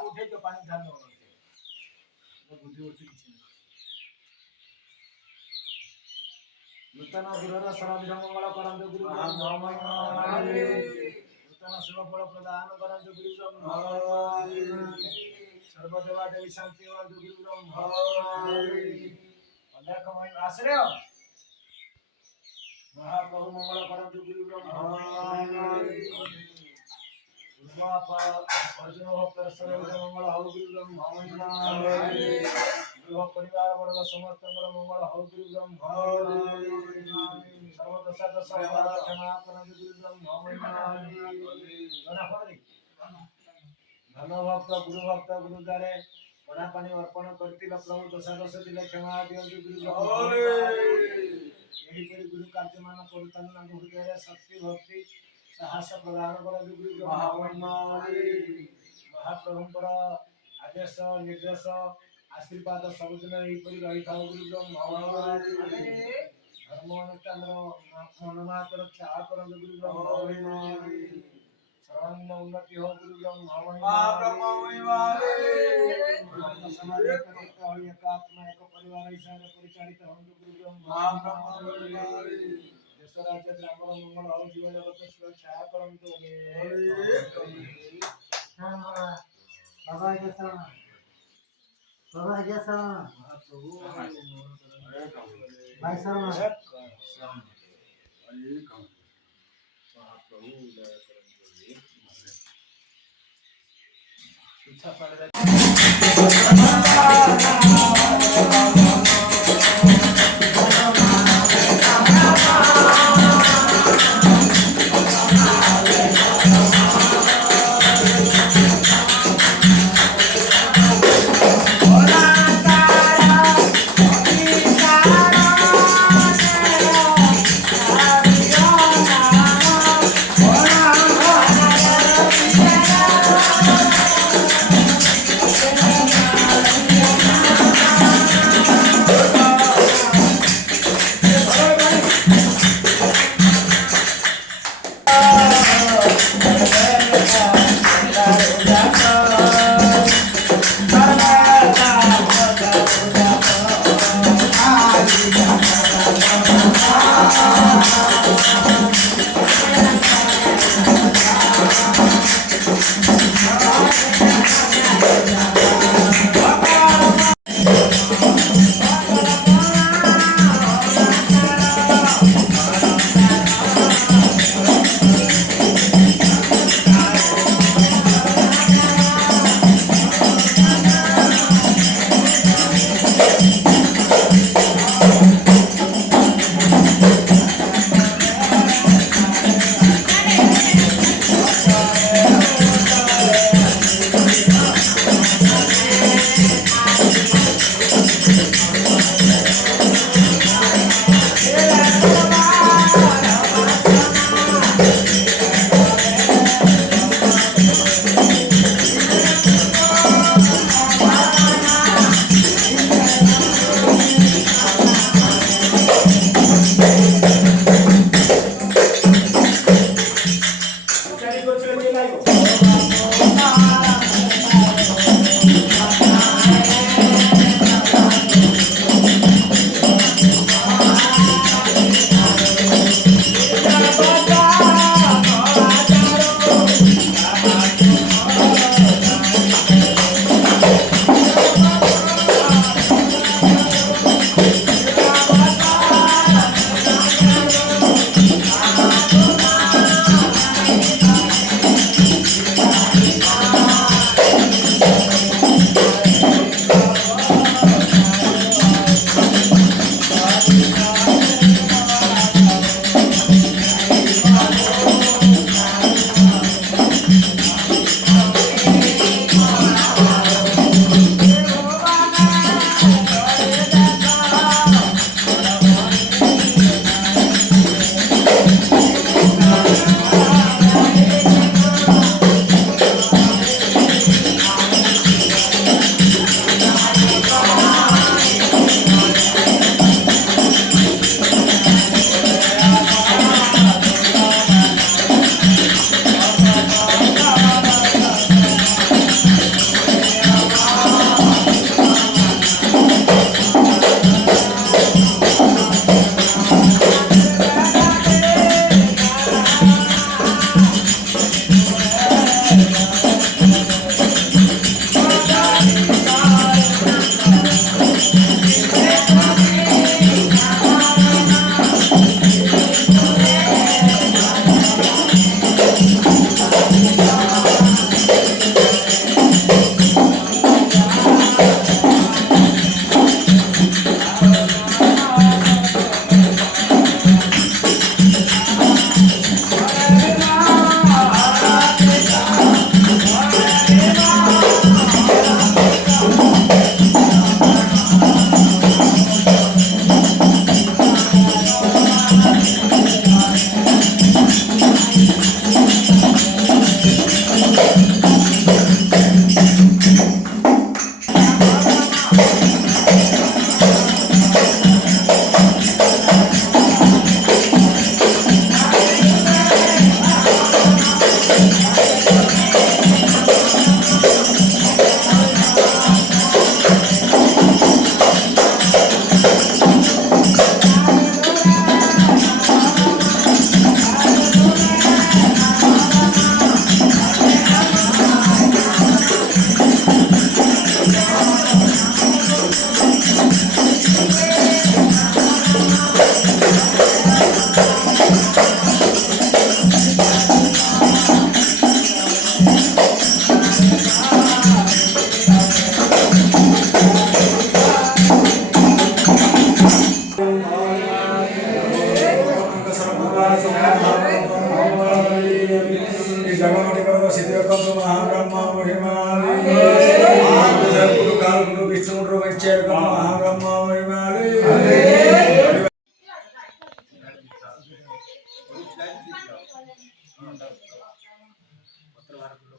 उठे तो पानी ढाल दो बुद्धि उठी नूतन गुरुर सर्वविध मंगल करंतु गुरु नूतन शुभ फल प्रदान करंतु गुरु सर्वदेवा देवी शांति वंतु गुरु अनेक महिमा आश्रय महाप्रभु मंगल करंतु गुरु अर्जुन भक्तर सर्वविध मंगल हौ गुरु गृह परिवार वर्ग समस्त मंगल हौ गुरु सर्वदशा दशा क्षमा करंतु गुरु धन भक्त गुरु द्वारे पढ़ा पानी अर्पण करथिला प्रभु दशा दश दिले क्षमा दियंतु गुरु यही परि गुरु कार्य मान करतन हृदय शक्ति भक्ति साहस प्रदान करंतु गुरु महाप्रभुंकर आदेश निर्देश आशीर्वाद सबुदिन यहीपरि रही था गुरु धर्म अनुष्ठान मनमातर ख्या करंतु गुरु सर्वांगीण उन्नति हो गुरु समाज एकात्मा एक परिवार हिसाब परिचालित होंतु गुरु देश राज्य ग्राम मंगल हो जीवन जगत सुरक्षा करंतु बाबा जैसा भाई शर्मा महाप्रभु इच्छा पड़ महिमाली जगमणि करो सिद्धिकम महाब्रह्म महिमाली गुरु काल गुरु विष्णु गुरु वंचर महाब्रह्म महिमाली उत्तर भारत